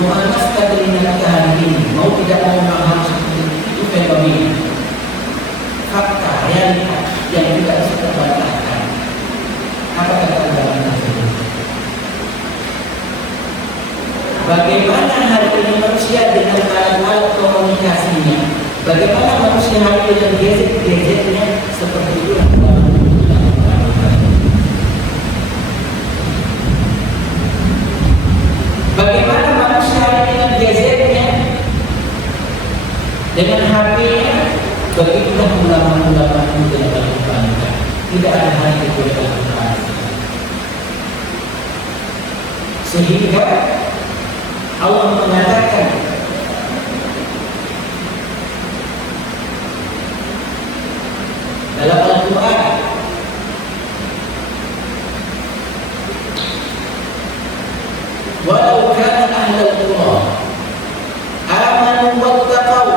Mu'anas kadrina kita hari ini, mau tidak mau memang harus itu fenomena fakta realitas yang tidak bisa terbantahkan. Apa kata ulama tersebut? Bagaimana hari ini manusia dengan alat-alat komunikasinya? Bagaimana manusia hari ini dengan gadget-gadgetnya? Seperti itulah bagaimana manusia hari ini dengan gadgetnya, dengan HP-nya? Begitulah ulama-ulama itu yang Al-Quran. Tidak ada hal yang boleh Al-Quran. Sehingga Allah mengatakan dalam Al-Quran, walau kana ahlul qura amanu wattaqau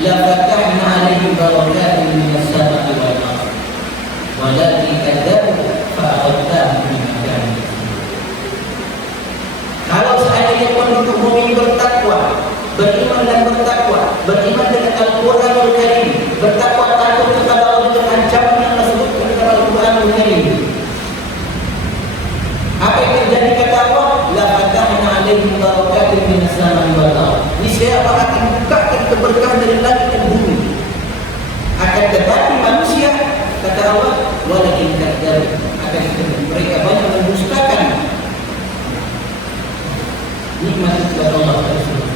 la fatahna 'alaihim barakatin minas sama'i wal ardh walakin kadzabu fa akhadnahum bima kanu. Kalau seandainya penduduk mukmin bertakwa, beriman dan bertakwa, beriman dengan Al-Quranul Karim, bertakwa takut kepada Allah dengan ancaman yang disebutkan dalam Al-Quranul Karim. Apa yang terjadi kata Allah? La fatahna 'alaihim barakatin minas sama'i wal ardh. Niscaya Allah akan bukakan keberkahan dari langit dan bumi. Akan tetapi manusia, kata Allah, walakin kadzabu, akan mereka banyak mendustakan nikmat dari Allah tersebut.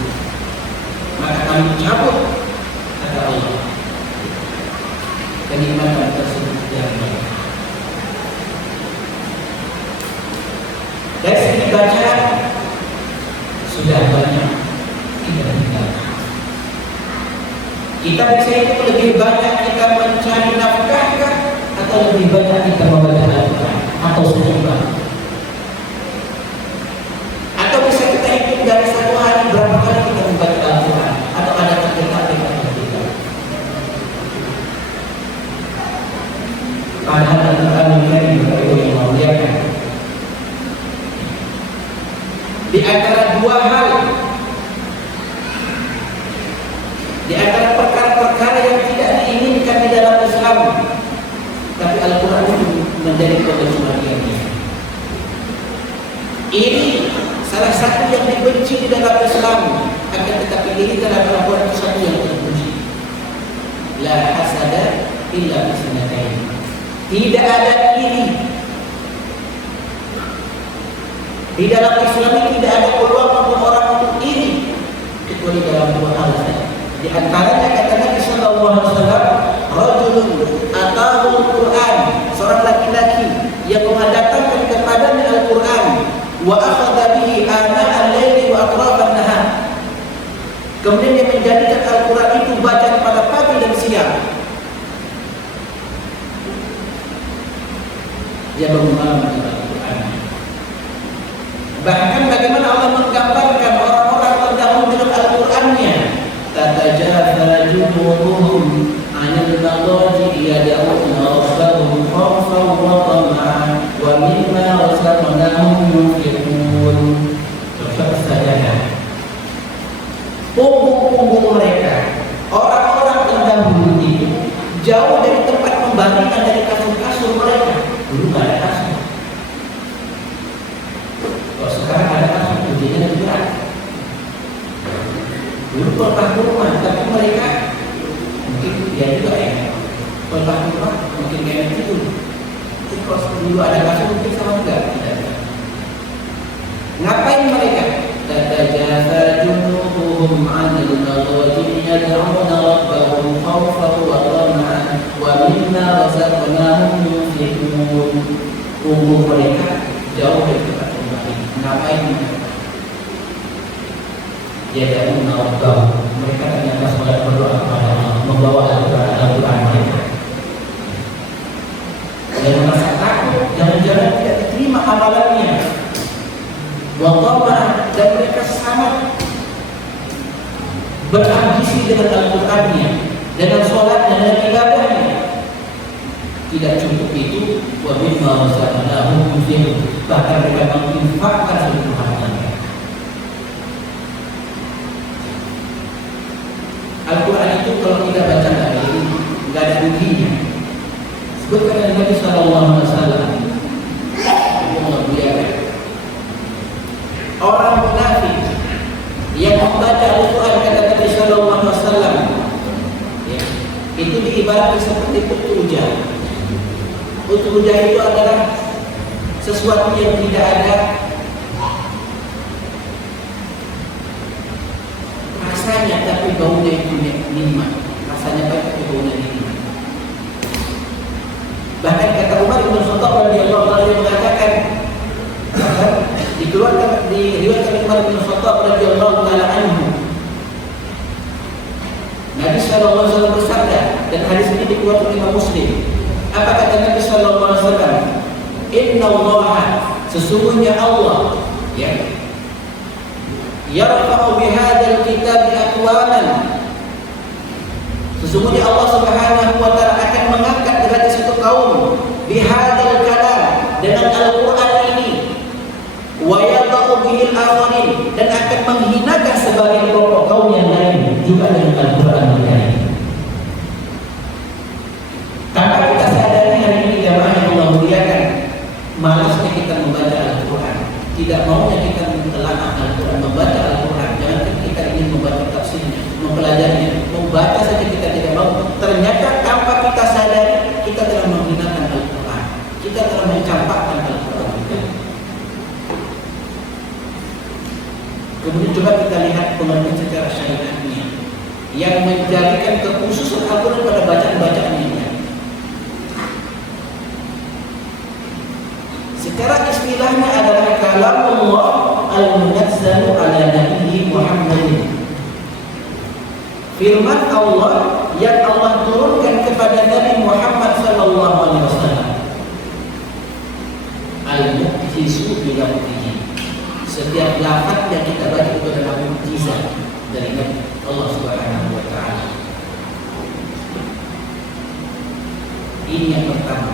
Maka kami cabut, kata Allah, kenikmatan tersebut yang baik. Dari segi bacaan sudah banyak tidak dibaca. Kita bisa itu lebih banyak kita mencari nafkah atau lebih banyak kita membaca Al-Quran atau seimbang? Atau bisa kita hitung dari satu hari berapa kali kita membaca Al-Quran atau ada target-target atau tidak? Padahal Al-Quran yang memuliakan. Di antara dua hal, di antara perkara-perkara yang tidak diinginkan di dalam Islam, tapi Al-Quran itu menjadi kebenarannya. Ini salah satu yang dibenci di dalam Islam, akan tetapi ini dalam Al-Quran itu satu yang terpuji. La hasada illa bisnatain. Tidak ada iri. Di dalam Islam ini tidak ada peluang untuk orang untuk iri kecuali dalam dua hal saja. Di antaranya kata Nabi sallallahu alaihi wasallam, rajulun atahu al-Qur'an, seorang laki-laki yang mendatangkan kepadanya Al-Qur'an, wa akhadha bihi ana al-laili wa atraf an-nahar. Kemudian dia menjadikan Al-Qur'an itu bacaan pada pagi dan siang. Dia bermalam dengan Al-Qur'an. Bahkan bagaimana Allah menggambarkan orang-orang terdahulu dengan Al-Qur'annya. Tatajafa junubuhum 'anil madaji yad'una rabbahum khawfan wa tama'an wa mimma razaqnahum yunfiqun. Punggung-punggung mereka, orang-orang terdahulu itu jauh dari tempat pembaringan dari kasur-kasur mereka. Dulu tidak ada kasur. Kalau sekarang ada kasur, kuncinya lebih berat. Dulu pelpak rumah, tapi mereka mungkin dia juga ya. Pelpak rumah mungkin kayak gitu. Tapi kalau dulu ada kasur mungkin sama juga. Tidak. Ngapain mereka? Tatajafa junubuhum 'anil madaji yad'una rabbahum khawfan wa tama'an wa mimma razaqnahum yunfiqun. Punggung mereka jauh dari tempat pembaringan. Ngapain mereka? Yad'una rabbahum, mereka ternyata sholat berdoa kepada Allah, membawa Al-Quran mereka. Dan merasa takut jangan-jangan tidak diterima amalannya. Wallahumma, dan mereka sangat berambisi dengan Al-Qurannya, dengan sholatnya, dengan ibadahnya. Tidak cukup itu, wa mimma razaqnahum yunfiqun, bahkan mereka menginfakkan seluruh hartanya. orang munafik yang membaca Al-Quran kata Nabi Sallallahu Alaihi Wasallam, ya, itu diibaratkan seperti utujah. Utujah itu adalah sesuatu yang tidak ada rasanya, tapi baunya itu nikmat. Rasanya baik tapi baunya nikmat. Bahkan kata Umar bin Khattab radhiyallahu anhu mengatakan, dikeluarkan di riwayat Umar bin Khattab radhiyallahu anhu, Nabi sallallahu alaihi wasallam bersabda, dan hadis ini dikeluarkan oleh Imam Muslim. Apa kata Nabi sallallahu alaihi wasallam? Inna Allah, sesungguhnya Allah, ya, yarfa'u bihadzal kitab aqwaman. Sesungguhnya Allah Subhanahu wa taala akan mengangkat derajat satu kaum bihadzal kalam, dengan Al-Qur'an ini, wa yadha'u bihil akharin, dan akan menghinakan sebagian kelompok kaum yang lain juga dengan Al-Qur'an ini. Tanpa kita sadari hari ini jamaah yang Allah muliakan, malasnya kita membaca Al-Quran, tidak maunya kita mentelaah Al-Quran, membaca Al-Quran. Jangan kita ingin membaca tafsirnya, mempelajarinya, membaca saja kita tidak mau. Ternyata tanpa kita sadari, kita telah menghinakan Al-Quran, kita telah mencampakkan Al-Quran. Kemudian coba kita lihat pengertian secara syariatnya yang menjadikan kekhususan Al-Quran pada bacaan-bacaan ini. Secara istilahnya adalah kalamullah al-munazzalu ala nabiyyi Muhammadin. Firman Allah yang Allah turunkan kepada Nabi Muhammad sallallahu alaihi wasallam. Al-mu'jizu bi lafzihi. Setiap lafaz yang kita baca itu adalah mukjizat dari Allah Subhanahu wa taala. Ini yang pertama,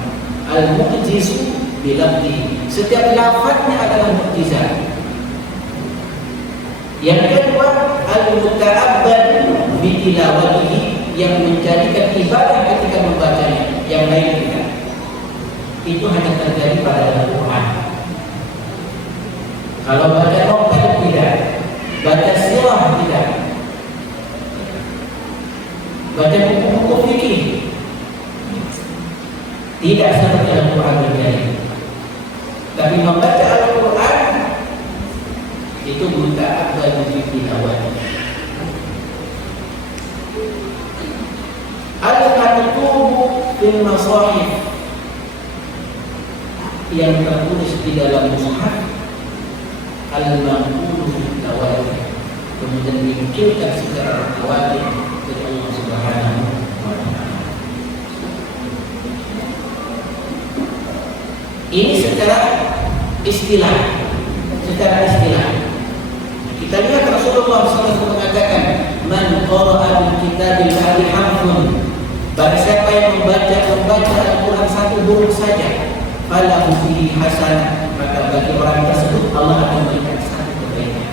al-mu'jizu bilafzi. Setiap lafaznya adalah mukjizat. Yang kedua, al-muta'abbad bitilawatihi, yang menjadikan ibadah ketika membacanya. Yang lain tidak. Itu hanya terjadi pada Al-Quran. Kalau baca novel tidak, baca sirah tidak, baca buku-buku fikih tidak seperti Al-Quran terjadi. Tapi membaca Al-Quran itu muta'abbad bitilawatihi. Al-maktubu fil masahif, yang tertulis di dalam mushaf, al-manqulu fil tawatir, kemudian dinukilkan secara tawatir dari Allah Subhanahu wa taala. Ini secara istilah. Kita lihat Rasulullah SAW mengatakan, man qara'a bil kitabil ladzi harfun, barang siapa yang membaca Al-Quran satu huruf saja, falahu fihi hasanah, maka bagi orang tersebut Allah akan memberikan satu kebaikan.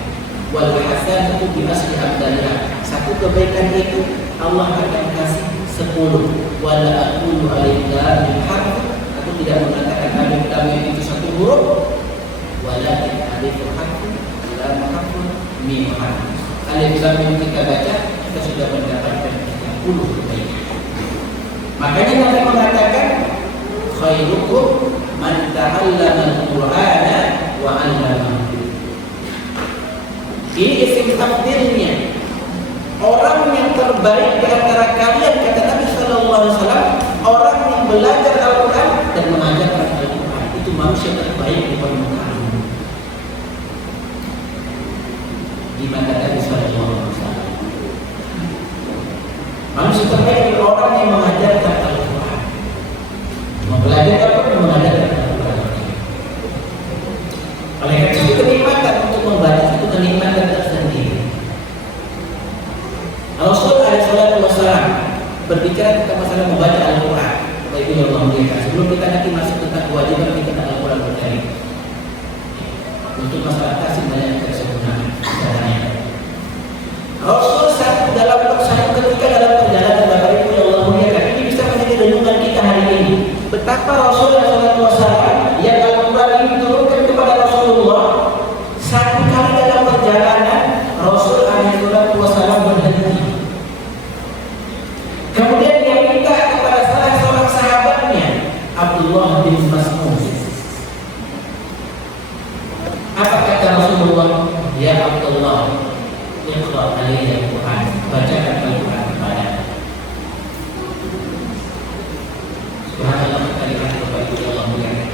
Wal hasanatu bi asli amdalha, satu kebaikan itu Allah akan kasih 10. Wala aqulu alif lam mim harf, aku tidak mengatakan alif lam mim itu satu huruf, walakin alif harf lam harf mim harf. Alif lam mim kita baca, kita sudah mendapatkan 30 kebaikan. Makanya Nabi mengatakan, khairukum man ta'allama al-Qur'ana wa 'allamahu. Ini isim tafdilnya. Orang yang terbaik di antara kalian, kata Nabi sallallahu alaihi wasallam, orang yang belajar Al-Qur'an dan mengajarkan Al-Qur'an. Itu manusia terbaik di permukaan. Di mata Nabi sallallahu alaihi wasallam. Manusia terbaik adalah orang yang mengajarkan Al-Quran, mempelajari Al-Quran, mengajarkan Al-Quran. Oleh karena itu kenikmatan untuk membaca itu kenikmatan tersendiri. Rasul alaihi wasallam berbicara tentang masalah membaca Al-Quran. Bapak Ibu yang Allah, sebelum kita nanti masuk tentang kewajiban kita Al-Quran berkali. Untuk masalah kasih banyak kesempurnaan caranya. Rasul satu ketika dalam perjalanan, Bapak Ibu yang Allah muliakan, ini bisa menjadi renungan kita hari ini. Betapa Rasul SAW yang Al-Quran ini turunkan kepada Rasulullah satu hari dalam perjalanan Rasul SAW berhenti. Kemudian dia minta kepada salah seorang sahabatnya, Abdullah bin Mas'ud. Apa kata Rasulullah? Ya Abdullah, iqra alayya al-Quran, bacakan Al-Quran kepada. Subhanallah, kalimat Bapak Ibu Allah muliakan.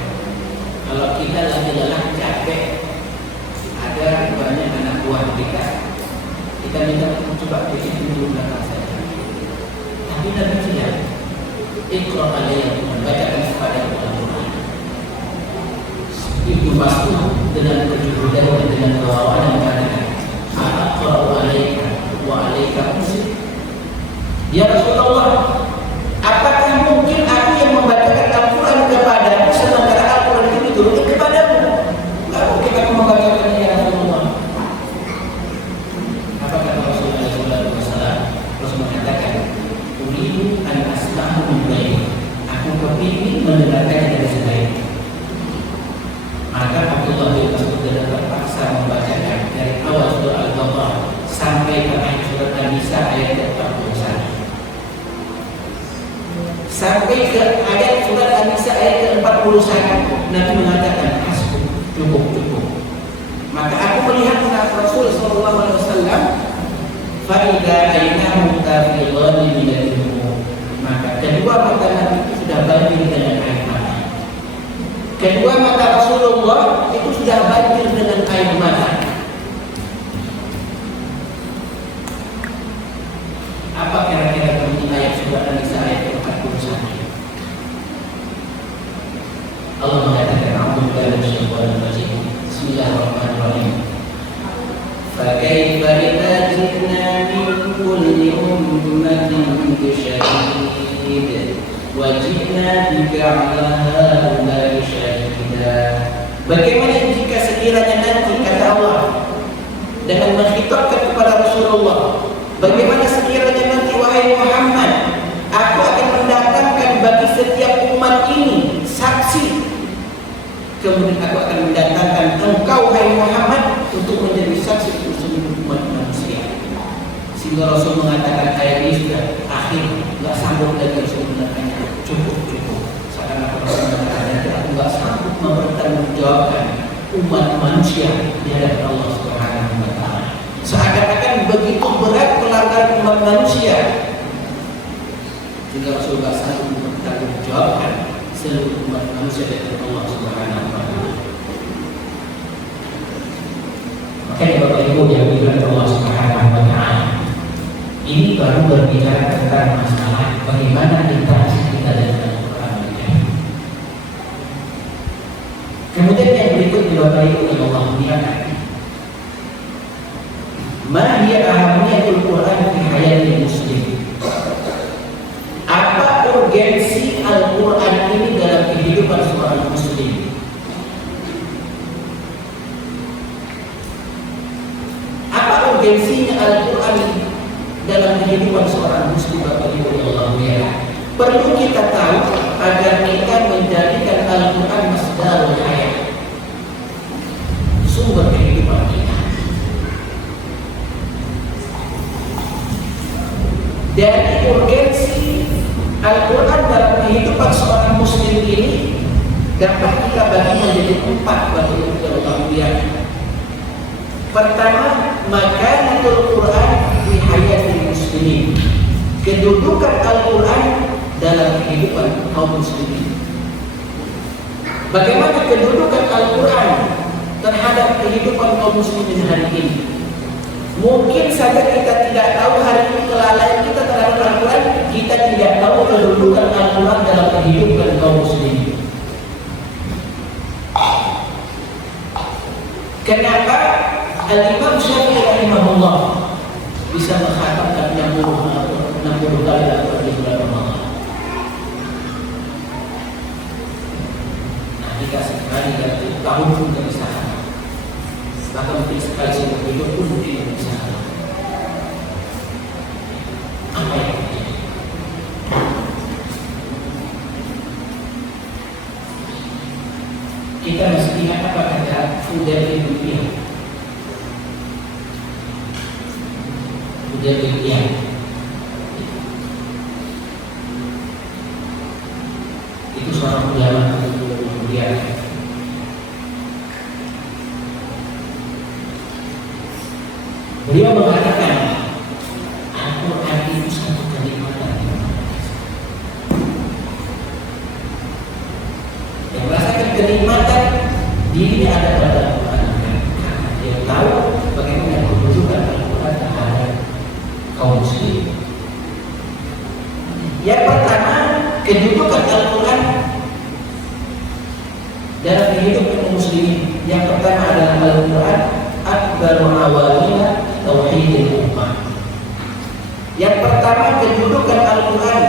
Kalau kita lagi lelah capek, ada banyak anak buah kita minta coba bikin dulu belakang saja. Tapi Nabi tidak. Iqra alayya al-Quran, bacakan kepada Al-Quran. Ibnu Mas'ud dengan kejujuran dan dengan kewawaan mengatakan, Aqra'u alayka wa alayka muslim. Ya Rasulullah, apakah mungkin aku yang membacakan Al-Quran kepadamu sementara Al-Quran itu diturunkan kepadamu? Tidak mungkin aku membacakannya, ya Rasulullah. Apa kata Rasulullah SAW? Rasul mengatakan, Uridu an asma'u min ghairi. Aku kepingin mendengarkannya dari selain. Maka Abdullah bin Mas'ud terpaksa membacakan dari awal surah Al-Baqarah sampai ke akhir surah An-Nisa ayat 41. Sampai ke ayat surah An-Nisa ayat 41, Nabi mengatakan, cukup. Maka aku melihat Rasul sallallahu alaihi wasallam, fa idza aynahu tafidhan min al-nur. Maka kedua mata Nabi itu sudah banjir dengan air mata. Kedua mata Rasulullah itu sudah banjir dengan air mata. Apa kira-kira bunyi ayat surah An-Nisa ayat 41? Allah mengatakan, A'udzubillahi minasyaitonir rajim. Bismillahirrahmanirrahim. Fa kaifa idza ji'na min kulli ummatin bi syahid wa ji'na bika 'ala haula'i syahida. Bagaimana jika sekiranya nanti, kata Allah dengan menghitapkan kepada Rasulullah, bagaimana sekiranya nanti wahai Muhammad, aku akan mendatangkan bagi setiap umat ini saksi. Kemudian aku akan mendatangkan engkau wahai Muhammad untuk menjadi saksi untuk seluruh umat manusia. Sehingga Rasul mengatakan ayat ini sudah akhir, tidak sanggup lagi sebenarnya. Cukup. Seakan-akan Rasul mengatakan, aku tidak sanggup mempertanggungjawabkan umat manusia di hadapan Allah Subhanahu wa Ta'ala. Seakan-akan begitu berat pelanggaran umat manusia, sehingga Rasulullah sanggup mempertanggungjawabkan seluruh umat manusia dari Allah Subhanahu wa Ta'ala. Makanya Bapak Ibu yang dibilang Allah Subhanahu wa Ta'ala, ini baru berbicara tentang masalah bagaimana interaksi kita dengan Al-Quran. Kemudian yang berikut di Bapak Ibu yang Allah muliakan, ma hiya ahamiyatul Quran fi hayatil muslim. Apa urgensi Al-Quran ini dalam kehidupan seorang muslim? Apa urgensinya Al-Quran dalam kehidupan seorang muslim, Bapak Ibu yang Allah muliakan? Perlu kita tahu agar kita menjadikan Al-Quran masdarul hayat, sumber kehidupan kita. Dari urgensi Al-Quran dalam kehidupan seorang muslim ini dapat kita bagi menjadi 4 bagi Allah muliakan. Pertama, makanatul Quran di hayatil muslimin. Kedudukan Al-Quran dalam kehidupan kaum muslimin. Bagaimana kedudukan Al-Quran terhadap kehidupan kaum muslimin hari ini? Mungkin saja kita tidak tahu hari ini kelalaian kita terhadap Al-Quran, kita tidak tahu kedudukan Al-Quran dalam kehidupan kaum muslimin. Kenapa Al-Imam Syafi'i rahimahullah bisa menghatamkan 60 kali Al-Quran di bulan Ramadan? Nah, jika sekali dan tahun pun tidak bisa, bahkan mungkin sekali seumur hidup pun mungkin tidak bisa. Apa yang terjadi? Kita mesti ingat apa kata Fudail bin Iyad. demikian. Itu seorang ulama kemudian beliau mengatakan Al-Quran itu satu kenikmatan. Yang merasakan kenikmatan dirinya ada pada Al-Quran karena dia tahu bagaimana kedudukan Al-Quran terhadap kaum muslimin. Yang pertama, kedudukan Al-Quran dalam kehidupan kaum muslimin. Yang pertama adalah Al-Quran akbaru awalina tauhidil ummah. Yang pertama, kedudukan Al-Quran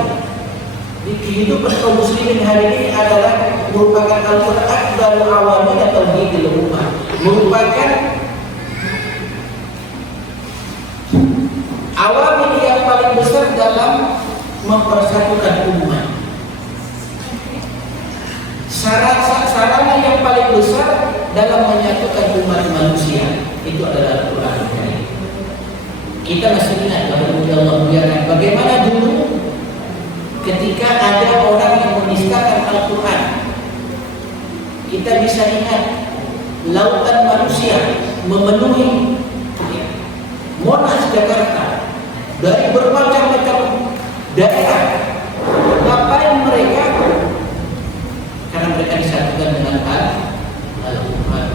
di kehidupan kaum muslimin hari ini adalah merupakan Al-Quran akbaru awalina tauhidil ummah, merupakan awal yang paling besar dalam mempersatukan umat. Sarana yang paling besar dalam menyatukan umat manusia itu adalah Al-Quran. Kita masih ingat bagaimana dulu ketika ada orang yang menistakan Al-Quran. Kita bisa ingat lautan manusia memenuhi Monas Jakarta dari bermacam-macam daerah. Ngapain mereka? Karena mereka disatukan dengan Al-Quran.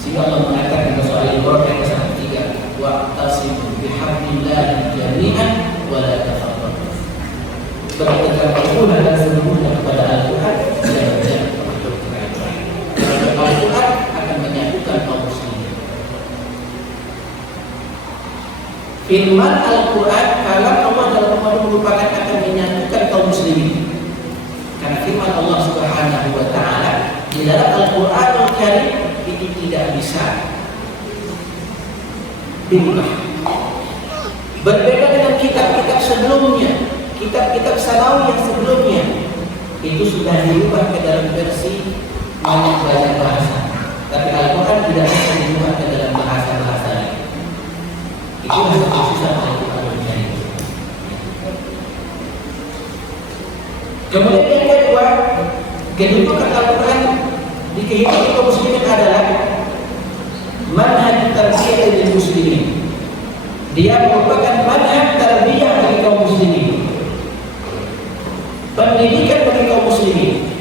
Sehingga Allah mengatakan dalam surah Al-Imran ayat 103, wa'tasimu bihablillahi jami'an wa la tafarraqu. Berpegang teguhlah dan sempurna kepada Al-Quran dan jangan bercerai. Karena Al-Quran akan menyatukan kaum muslimin. Firman Al-Quran, kalam Allah dalam Al-Quran merupakan akan menyatukan kaum muslimin. Karena firman Allah Subhanahu wa taala di dalam Al-Quran Al-Karim itu tidak bisa diubah. Berbeda dengan kitab-kitab sebelumnya, kitab-kitab samawi yang sebelumnya itu sudah diubah ke dalam versi banyak bahasa. Tapi Al-Quran tidak bisa diubah ke dalam bahasa-bahasa lain. Itu satu susah Al-Quran. Kemudian yang kedua, kedudukan Al-Quran di kehidupan kaum muslimin adalah manhaj tarbiyah dari muslimin. Dia merupakan manhaj tarbiyah bagi kaum muslimin, pendidikan bagi kaum muslimin.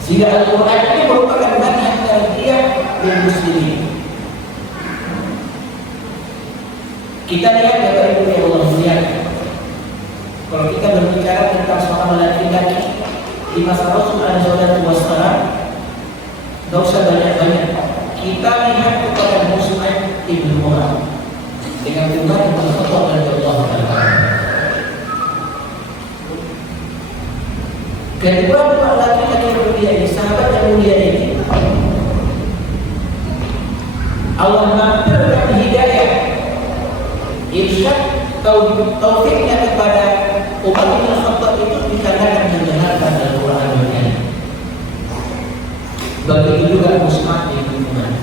Sehingga Al-Quran ini merupakan manhaj tarbiyah dari muslimin. Kita lihat Bapak Ibu yang Allah muliakan, kalau kita berbicara tentang seorang laki-laki di masa Rasul alaihi wassalam, tidak usah banyak-banyak. Kita lihat kepada Mus'ab ibn Umair dengan Umar bin Khattab radhiyallahu anhu. Kedua laki-laki yang mulia ini, sahabat yang mulia ini, Allah memberikan hidayah, irsyad, taufiknya kepada Umar bin Khattab itu dikarenakan mendengarkan Al-Quran. Begitu juga Mus'ab bin Umair,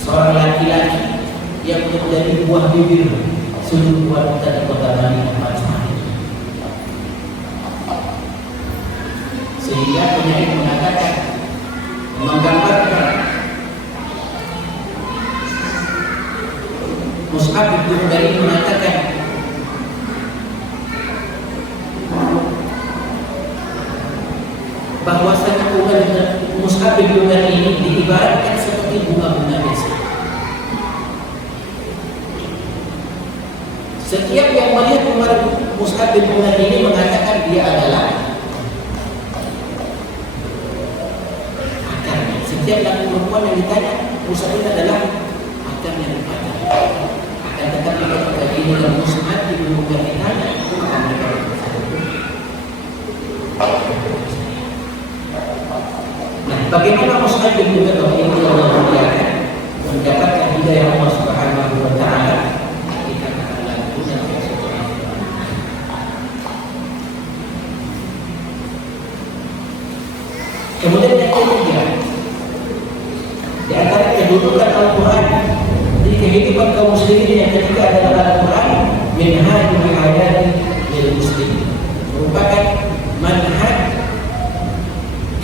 seorang laki-laki yang menjadi buah bibir seluruh wanita di kota Madinah. Sehingga penyair mengatakan, menggambarkan Mus'ab bin Umair mengatakan, bahwasanya Mus'ab bin Umair ini diibaratkan seperti bunga-bunga biasa. Setiap yang melihat Mus'ab bin Umair ini mengatakan dia adalah akarnya. Setiap laki perempuan yang ditanya, Mus'ab ini adalah akarnya dipatah. Akan tetapi ketika ini dan Mus'ab bin Umair ditanya, maka mereka bagaimana Mus'ab bin Umair ini Allah muliakan mendapatkan hidayah Allah Subhanahu wa taala dikarenakan lakunya sesuatu. Kemudian yang ketiga, di antara kedudukan Al-Quran di kehidupan kaum muslimin yang ketiga adalah Al-Quran minhajul hayati lil muslimin, merupakan manhaj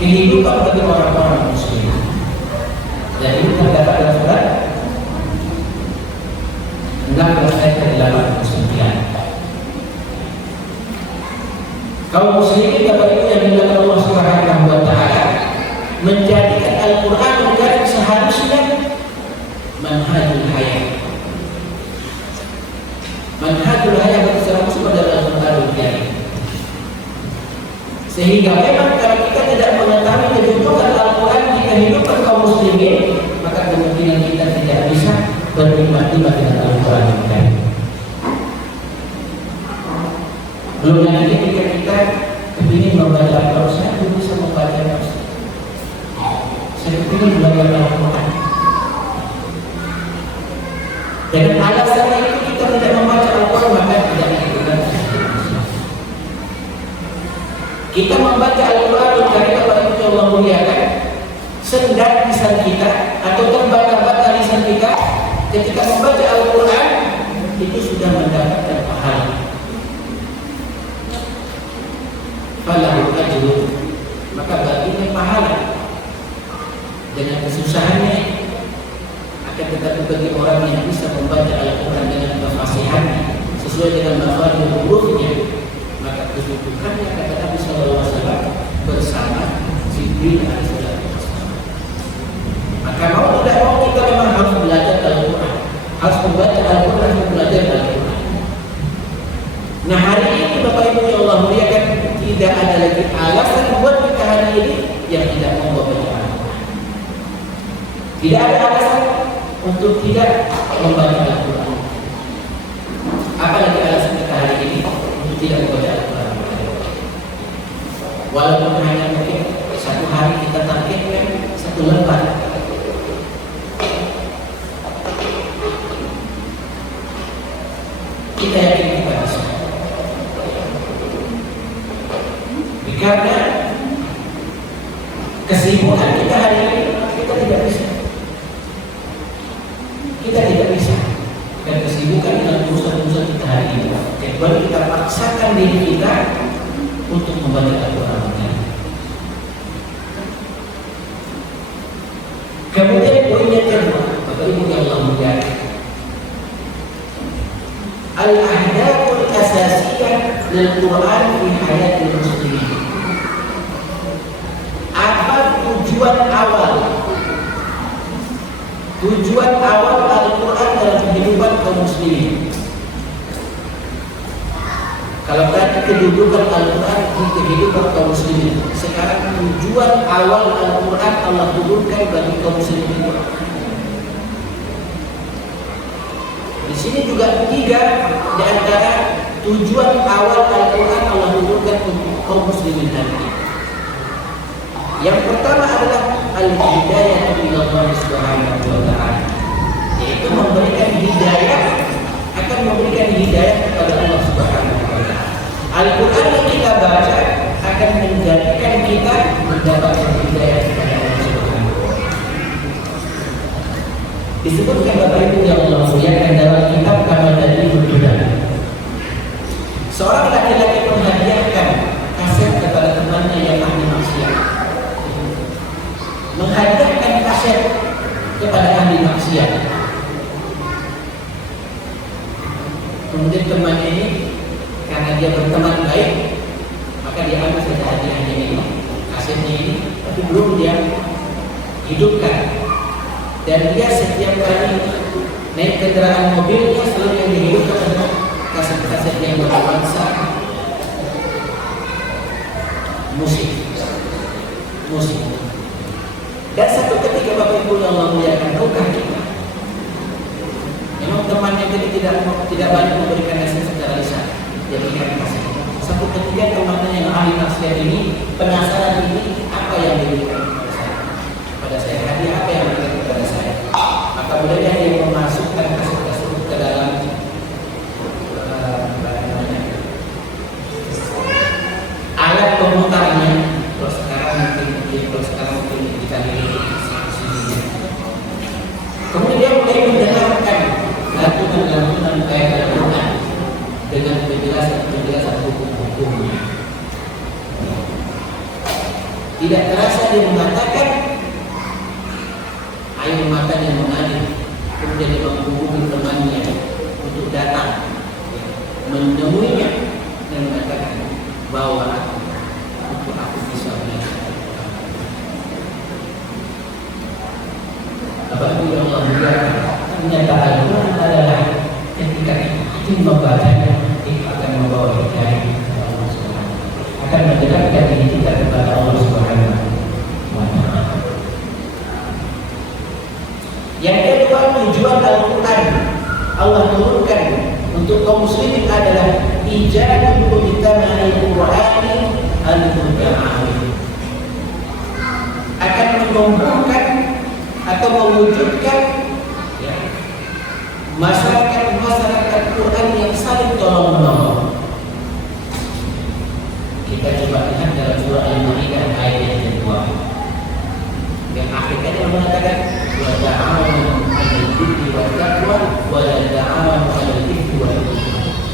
kehidupan bagi orang-orang muslim. Dan ini terdapat dalam surat 16 ayat 89. Kaum muslimin Bapak Ibu yang dimuliakan Allah Subhanahu wa taala menjadikan Al-Qur'an menjadi seharusnya manhajul hayat. Manhajul hayat bagi seorang muslim adalah Al-Qur'anul Karim. Sehingga memang kalau kita tidak mengetahui kedudukan Al-Qur'an di kehidupan kaum muslimin, maka kemungkinan kita tidak bisa bernikmat-nikmat dengan Al-Qur'anul Karim. Belum lagi ketika kita ingin membaca Al-Quran, saya belum bisa membaca Al-Quran. Saya ingin belajar Al-Quran. Dengan alasan itu kita tidak membaca Al-Quran, maka tidak dikenal. Kita membaca Al-Quran dari apa yang Allah muliakan, sendat lisan kita atau terbata-bata lisan kita ketika membaca Al-Quran itu sudah mendapatkan pahala. Falahu ajrun, maka baginya pahala. Dengan kesusahannya, akan tetapi bagi orang yang bisa membaca Al-Quran dengan kefasihannya sesuai dengan makhraj hurufnya, maka kedudukannya kata Nabi sallallahu alaihi wasallam bersama Jibril alaihi salam. Maka mau tidak mau kita memang harus belajar Al-Quran, harus membaca Al-Quran, harus belajar Al-Quran. Nah, hari ini Bapak Ibu yang Allah muliakan, tidak ada lagi alasan buat kita hari ini yang tidak mau membaca Al-Quran. Tidak ada alasan untuk tidak membaca Al-Quran. Apalagi alasan kita hari ini untuk tidak membaca Al-Quran. Walaupun hanya mungkin satu hari kita targetkan satu lembar. Kita yakin kita bisa. Karena kesibukan kita hari ini, kita tidak bisa. Kita tidak bisa. Dan kesibukan dengan urusan-urusan kita hari ini, baru kita paksakan diri kita untuk membaca Al-Quran. Kemudian poin yang kedua, Bapak Ibu yang Allah muliakan, al-ahdaful asasiyah lil Quran fi hayatil muslimin. Tujuan awal Al-Quran dalam kehidupan kaum muslimin. Kalau tadi kedudukan Al-Quran di kehidupan kaum muslimin, sekarang tujuan awal Al-Quran Allah turunkan bagi kaum muslimin. Di sini juga tiga di antara tujuan awal Al-Quran Allah turunkan untuk kaum muslimin hari. Yang pertama adalah al-hidayah ila Allah Subhanahu wa taala, yaitu memberikan hidayah, akan memberikan hidayah kepada Allah Subhanahu wa taala. Al-Qur'an yang kita baca akan menjadikan kita mendapatkan hidayah kepada Allah Subhanahu wa taala. Disebutkan Bapak Ibu yang Allah muliakan dalam kitab Kamadul Huda. Seorang laki-laki menghadiahkan kaset kepada temannya yang ahli maksiat. Menghadiahkan kaset kepada ahli maksiat. Kemudian temannya ini, karena dia berteman baik, maka dia ambil saja hadiahnya ini, kasetnya ini, tapi belum dia hidupkan. Dan dia setiap kali naik kendaraan mobilnya selalu yang dihidupkan adalah kaset-kaset yang bernuansa musik. Dan satu ketika Bapak Ibu yang Allah muliakan, tahukah kita, memang temannya tadi tidak banyak memberikan nasihat secara lisan, dia berikan nasihat. Satu ketika temannya yang ahli nasihat ini penasaran, ini apa yang diberikan kepada saya, hadiah apa yang diberikan kepada saya. Maka bolehnya dia memasukkan kaset-kaset ke dalam alat pemutarnya. Kalau sekarang mungkin Tidak terasa dia mengatakan, air matanya mengalir. Kemudian dia menghubungi temannya untuk datang menemuinya dan mengatakan, bawa aku untuk aku bisa belajar. Bapak Ibu yang Allah muliakan, ternyata Al-Quran adalah ketika kita membacanya, itu akan membawa hidayah kepada Allah Subhanahu wa Ta'ala, akan mendekatkan diri kita kepada Allah Subhanahu wa Ta'ala. Yang kedua, tujuan Al-Quran Allah turunkan untuk kaum muslimin adalah ijadul mujtama'il Qur'ani al-muta'awwil, akan menumbuhkan atau mewujudkan masyarakat Quran yang saling tolong menolong. Kita coba lihat dalam surah Al-Maidah ayat yang kedua, yang akhirnya mengatakan wa ta'awanu 'alal birri wat taqwa wa la ta'awanu 'alal ithmi wal 'udwan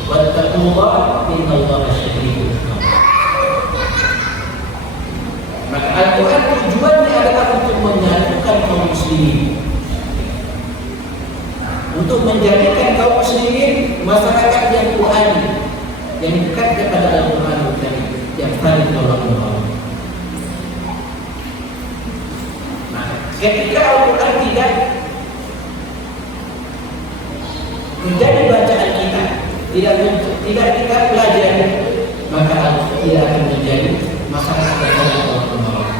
wattaqullaha innallaha syadidul 'iqab. Maka Al-Quran tujuannya adalah untuk menyatukan kaum muslimin, untuk menjadikan kaum muslimin masyarakat yang Qur'ani, yang dekat kepada Al-Quran yang saling tolong-menolong. Nah, ketika Al-Quran tidak menjadi bacaan kita, tidak kita pelajari, maka Al-Quran tidak akan menjadi masyarakat yang saling tolong-menolong.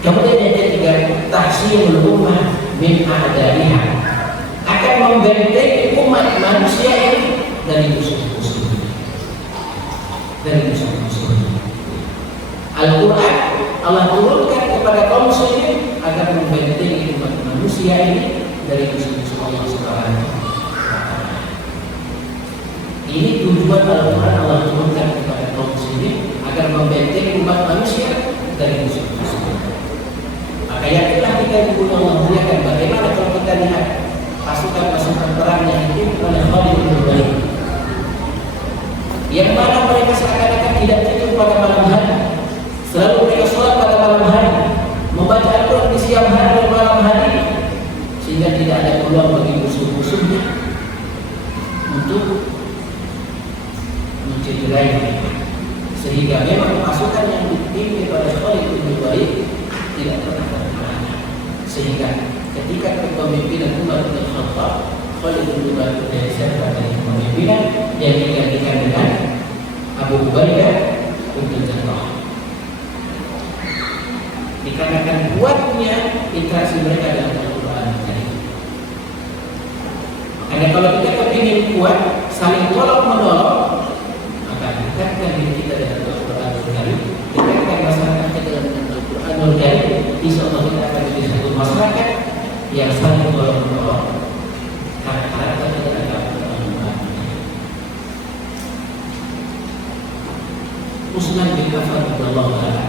Kemudian yang ketiga, tahsinul ummah min a'daiha, akan membentengi umat manusia ini dari musuh-musuh. Al-Quran Allah turunkan kepada kaum muslimin agar membentengi umat manusia ini dari musuh-musuh Allah Subhanahu wa Ta'ala. Ini tujuan Al-Quran Allah turunkan kepada kaum muslimin agar membentengi umat manusia dari musuh-musuh. Maka yakinlah kita dipunya Allah muliakan. Bagaimana kalau kita lihat pasukan-pasukan perang yang dipimpin oleh Khalid bin Walid, yang mana mereka seakan-akan tidak tidur pada malam hari, selalu mereka sholat pada malam hari, membaca Al-Quran di siang hari dan malam hari, sehingga tidak ada peluang bagi musuh-musuhnya untuk mencederai mereka. Sehingga memang pasukan yang dipimpin oleh Khalid bin Walid tidak pernah terkalahkan. Sehingga ketika kepemimpinan Umar bin Khattab, Khalid bin Walid dari kepemimpinan yang digantikan dengan Abu Ubaidah bin Jarrah. Dikarenakan kuatnya interaksi mereka dalam Al-Quran. Karena kalau kita kepingin kuat, saling tolong menolong, maka dekatkan diri kita dengan Al-Quran, dekatkan masyarakat kita dengan Al-Quran, insya Allah kita akan menjadi satu masyarakat yang saling tolong menolong. Harap kita ada Al-Quran. Utsman bin Affan radhiyallahu anhu,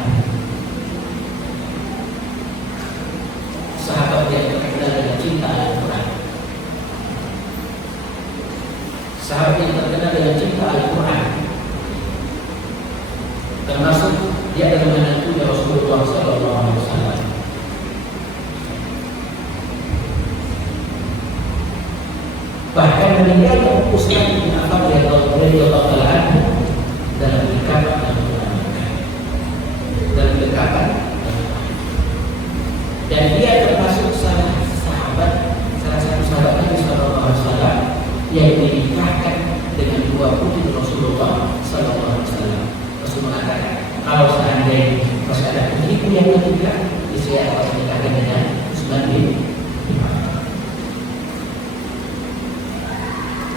sahabat yang terkenal dengan cinta Al-Quran, sahabat yang terkenal dengan cinta Al-Quran, termasuk dia adalah menantunya Rasulullah Sallallahu Alaihi Wasallam. Bahkan meninggalnya Utsman bin Affan radhiyallahu anhu dalam ikatan Al-Quran, dalam ikatan, dan dia termasuk salah satu sahabat Nabi Sallallahu Alaihi Wasallam yang dinikahkan dengan dua putri Rasulullah Sallallahu Alaihi Wasallam. Rasul mengatakan, kalau seandainya masih ada putriku yang ketiga, saya akan menikahkan dengan Utsman bin Affan.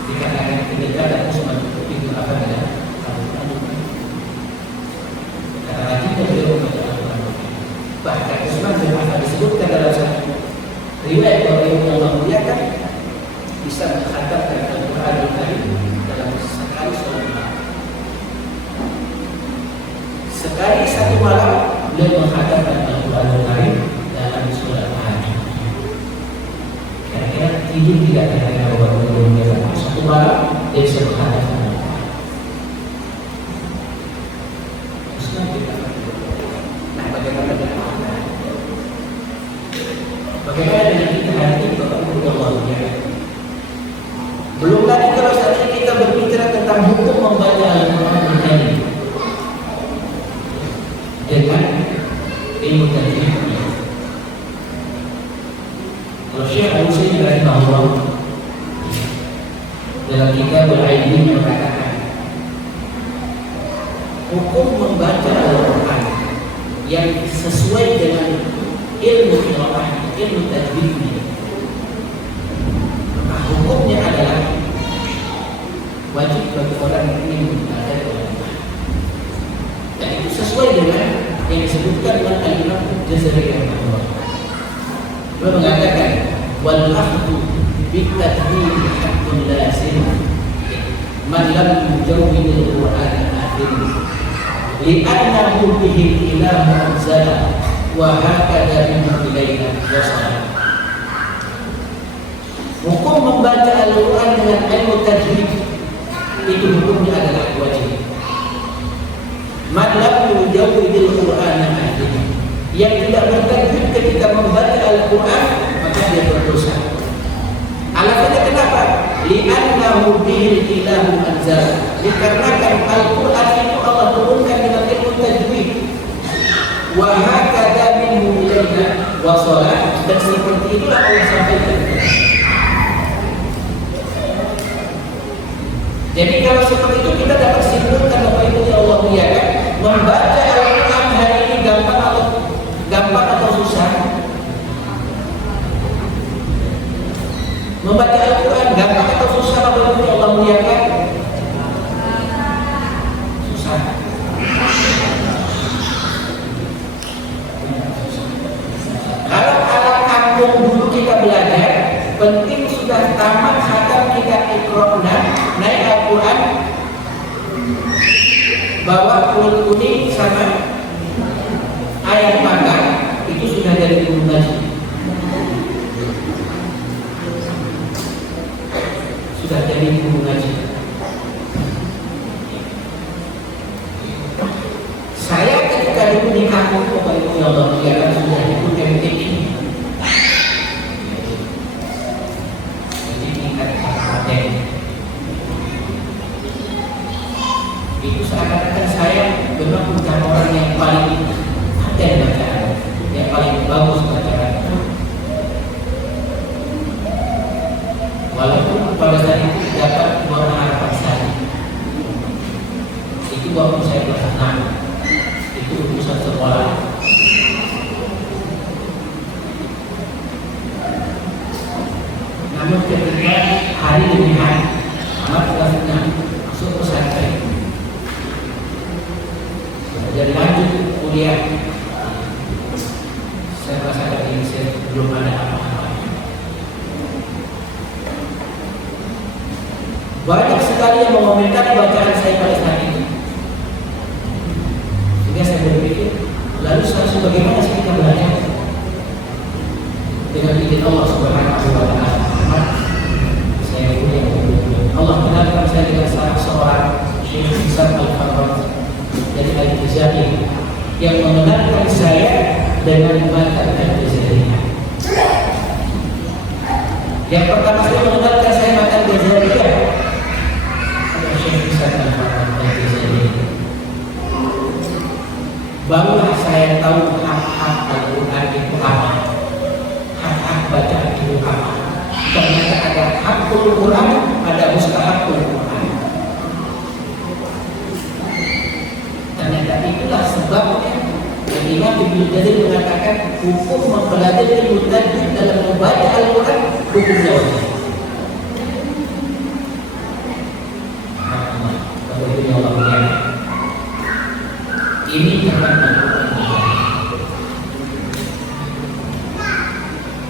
Dikarenakan kedekatan Utsman bin Affan dengan Al-Quran, karena kita beliau kepada Al-Quran. Bahkan Utsman bin Affan disebutkan dalam satu riwayat bahwa Allah muliakan bisa mengkhatamkan Al-Quran dalam sekali sholat malam. Sekali satu malam beliau mengkhatamkan Al-Quran dalam sholat malam. Kira-kira tidur tidak kira-kira bahwa satu malam dia bisa mengkhatamkan Al-Quran. Utsman bin Affan Bagaimana dengan kita hari ini Bapak Ibu yang Allah muliakan? Belum lagi kalau saat ini kita berbicara tentang hukum membaca Al-Quran ini dengan ilmu tajwidnya. Kalau Syekh Al-Utsaimin rahimahullah dalam kitab Al-Aini mengatakan hukum membaca Al-Quran yang sesuai dengan ilmu qiraah, ilmu tajwidnya. Maka hukumnya adalah wajib bagi orang yang ingin membaca Al-Quran. Dan itu sesuai dengan yang disebutkan oleh Al-Imam Al-Jazari rahimahullah. Beliau mengatakan wal akhdhu bit tajwid haqqun lazim man lam yujawwid al-Qur'an akhir li'annahu bihi ilahu anzala wa hakadha minhu ilaina wasala. Hukum membaca Al-Quran dengan ilmu tajwid itu hukumnya adalah wajib. Man lam yujawwid al-Qur'an akhir, yang tidak bertajwid ketika membaca Al-Quran maka dia berdosa. Alasannya kenapa? Li'annahu bihi ilahu anzala, dikarenakan Al-Quran itu Allah turunkan dengan ilmu tajwid. Wa hakadha minhu ilaina wasala, dan seperti itulah Allah sampaikan. Jadi kalau seperti itu kita dapat simpulkan Bapak Ibu yang Allah muliakan, membaca Al-Quran hari ini gampang atau susah? Membaca Al-Quran gampang atau susah Bapak Ibu yang Allah muliakan? Susah. Kalau alat kampung dulu kita belajar, penting sudah tamat khatam kita iqra'na, naik Al-Quran, bawa kulit kuning sama air makan, itu sudah dari guru ngaji. Sudah jadi guru ngaji. Saya ketika dulu di kampung Bapak Ibu yang Allah muliakan sudah ikut MTQ. Jadi tingkat kabupaten. Itu seakan-akan saya memang bukan orang yang paling paten bacaan, yang paling bagus bacaan. Walaupun pada saat itu dapat 2 harapan saya, itu waktu saya kelas 6, itu urusan sekolah. Namun ketika hari demi hari, amat kelas 6 masuk pesantren, dan lanjut kuliah, saya merasakan ini saya belum ada apa-apa. Banyak sekali yang mengomentari bacaan saya pada saat itu, sehingga saya berpikir, lalu seharusnya bagaimana sih kita belajar dengan izin Allah Subhanahu wa Ta'ala. Saya kuliah, Allah kenalkan saya dengan seorang Syekh Isam Al-Farad dari Al-Jazari yang mengenalkan saya dengan matan Al-Jazari. Yang pertama saya mengenalkan saya matan Al-Jazari adalah Syekh Isam Al-Jazari. Barulah saya tahu hak-hak Al-Quran itu apa, hak-hak bacaan itu apa. Ternyata ada hakul Quran, ada mustahakul Quran. Ternyata itulah sebabnya Imam Ibnu Jazari mengatakan hukum mempelajari ilmu tajwid dalam membaca Al-Quran hukumnya wajib. Ini tentang Al-Quran.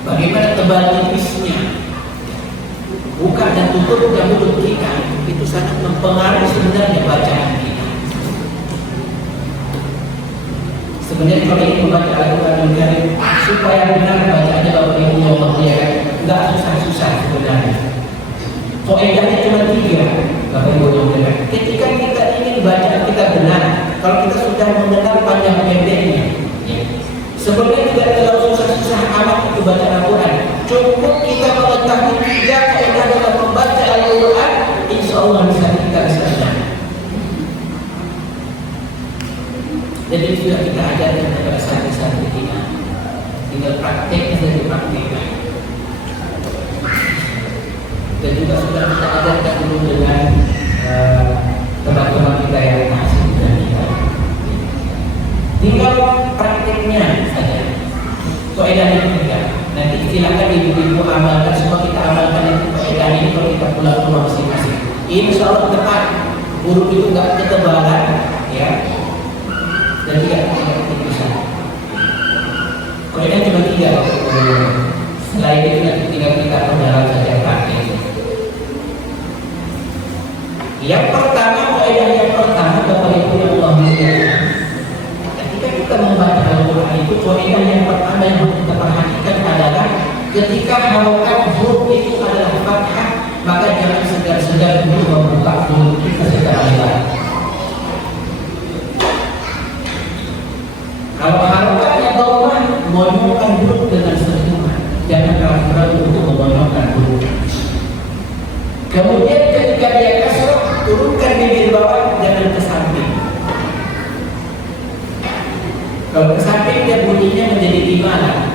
Bagaimana tebal tipisnya, buka dan tutupnya mulut kita, itu sangat mempengaruhi sebenarnya bacaan kita. Sebenarnya kalau ingin membaca Al-Quran Karim supaya benar bacaannya Bapak Ibu yang mulia, nggak susah-susah sebenarnya. Faedahnya cuma 3, Bapak Ibu yang mulia. Ketika kita ingin bacaan kita benar, kalau kita sudah mengenal panjang pendeknya, sebenarnya tidak terlalu susah-susah amat itu membaca Al-Quran. Cukup kita mengetahui 3 kaidah dalam membaca Al-Quran, insya Allah kita bisa menang. Jadi sudah kita ajarkan kepada santri-santri kita, tinggal prakteknya saja praktekkan. Dan juga sudah kita ajarkan dulu dengan teman-teman kita yang masih dan kita. Tinggal prakteknya saja. Kaidah ini juga. Nanti silakan ibu-ibu amalkan, semua kita amalkan itu kaidah ini kalau kita pulang ke rumah masing-masing. Insya Allah tepat. Huruf itu nggak ketebalan, ya. Dan tidak bisa. Kaidah cuma 3. Selain itu nanti tinggal kita perdalam saja praktek. Yang pertama, kaidah yang pertama Bapak Ibu yang Allah muliakan. Ketika kita membaca Al-Quran itu, kaidah yang pertama yang harus kita perhatikan adalah ketika harokat huruf itu adalah fathah, maka jangan segar-segar untuk membuka mulut kita secara lebar. Kalau harokatnya dhammah, monyokkan huruf dengan sentuhan, jangan ragu-ragu untuk memonyokkan huruf. Kemudian ketika dia kasrah, turunkan bibir bawah, jangan ke samping. Kalau ke samping dia bunyinya menjadi gimana?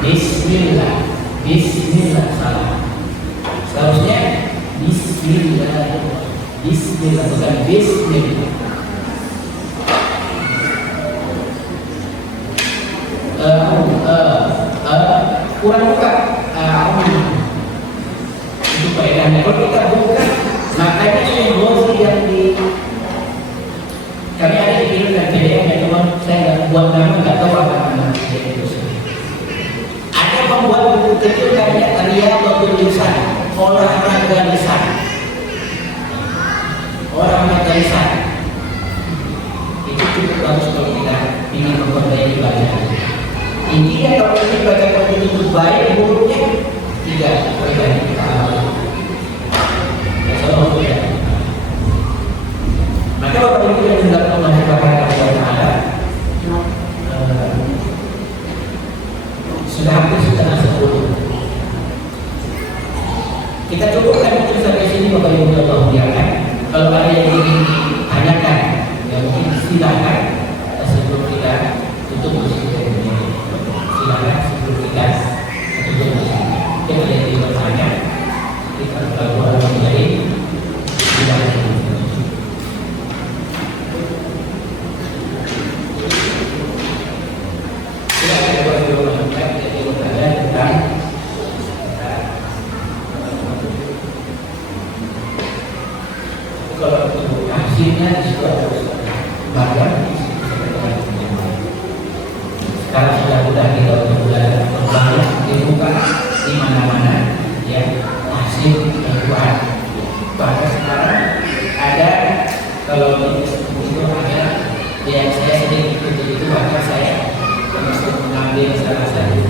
Bismillah, Bismillah, salah. Seharusnya Bismillah, Bismillah, bukan Bismillah. Kurang buka. Itu faedahnya. Kalau kita buka, makanya yang yang di kami ada di film dan PDF yang cuma saya nggak buat nama, nggak tahu apa nama itu. Ada membuat buku kecil kayak Riyadhatul Lisan, olahraga lisan, olahraga lisan. Itu cukup bagus kalau kita ingin memperbaiki bacaan. Intinya kalau ini bacaan itu baik, buruknya tidak faedah kita alami. Maka Bapak Ibu yang hendak Allah Subhanahu wa taala, sudah hampir setengah 10. Kita cukupkan mungkin sampai sini Bapak Ibu yang Allah muliakan. Kalau ada yang ingin ditanyakan, ya mungkin silakan sebelum kita tutup diskusi ini. Silakan sebelum kita tutup diskusi. Kita ada yang bertanya, kita berdoa menjadi silakan. Kalau untuk hasilnya juga harus banyak. Sekarang sudah kita belajar banyak dibuka di mana-mana, ya hasil Al-Quran. Bahkan sekarang ada kalau itu ada yang saya sendiri ikut itu, bahkan saya termasuk mengambil salah satu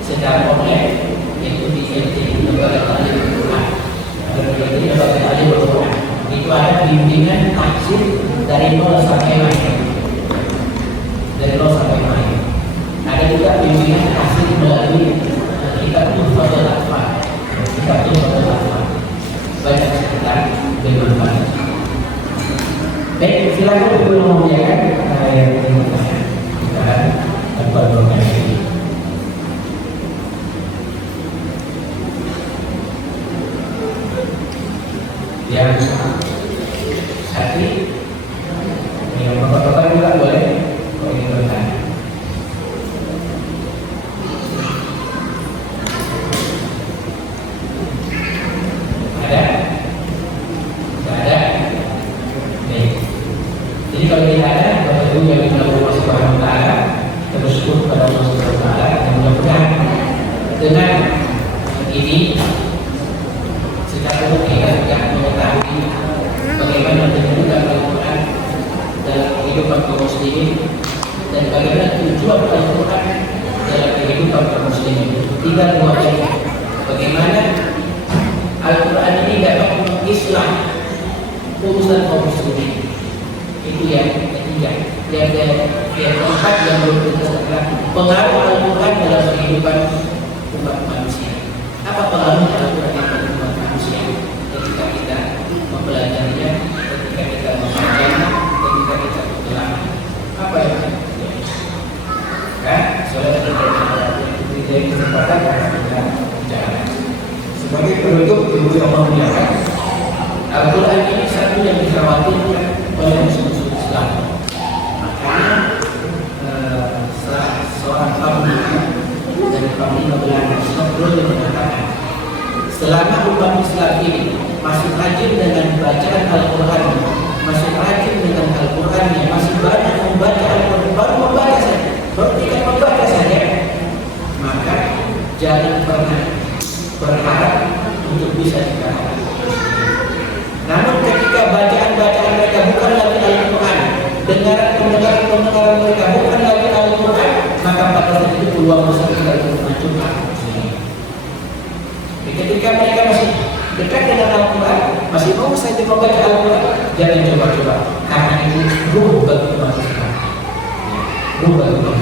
secara online itu di lembaga taklim Al-Quran. Berarti lembaga taklim Al-Quran itu ada bimbingan tahsin dari 0 sampai akhir, dari 0 sampai akhir. Ada juga bimbingan tahsin melalui kitab Tuhfatul Atfal, kitab Tuhfatul Atfal. Banyak sekitar bermanfaat. Baik, silakan Ibu memuliakan yang bertanya. Kita akan berdoa ini. Yang satu, yang bapak-bapak juga boleh kalau ingin bertanya. Ada? Tidak ada? Baik. Jadi kalau tidak ada, Bapak Ibu yang dikenal Allah Subhanahu wa taala, kita bersyukur kepada Allah Subhanahu wa taala, dan mudah-mudahan dengan ini secara umum kita juga mengetahui bagaimana menjalankan Al-Quran dalam kehidupan kaum muslimin dan bagaimana tujuan Al-Quran dalam kehidupan kaum muslimin. Tinggal menguatkan bagaimana Al-Quran ini dapat mengislah urusan kaum muslimin. Itu yang ketiga. Yang keempat yang belum kita pengaruh Al-Quran dalam kehidupan umat manusia. Apa pengaruhnya Al-Quran kepada umat manusia ketika kita mempelajarinya, ketika kita membacanya, ketika kita berdoa? Apa yang terjadi? Kan? Soalnya kita kesempatan kita bicara. Sebagai penutup, ibu yang memuliakan, Al-Quran ini satu yang dikhawatirkan oleh musuh-musuh Islam. Makanya seorang pemimpin dari Panglima Belanda sebelumnya mengatakan, selama umat Islam ini masih rajin dengan bacaan Al-Quran, masih rajin dengan Al-Qurannya, masih banyak membaca Al-Quran, baru membaca saja, baru tidak membaca saja, maka jangan pernah berharap untuk bisa dikalahkan. Namun ketika bacaan-bacaan mereka bukan lagi Al-Quran, pendengaran mereka bukan lagi Al-Quran, maka pada saat itu peluang besar kita untuk menghancurkan. Ketika mereka masih dekat dengan Al-Quran, masih mau saja membaca Al-Quran, jangan coba-coba, karena ini ruh bagi umat Islam. Ruh bagi umat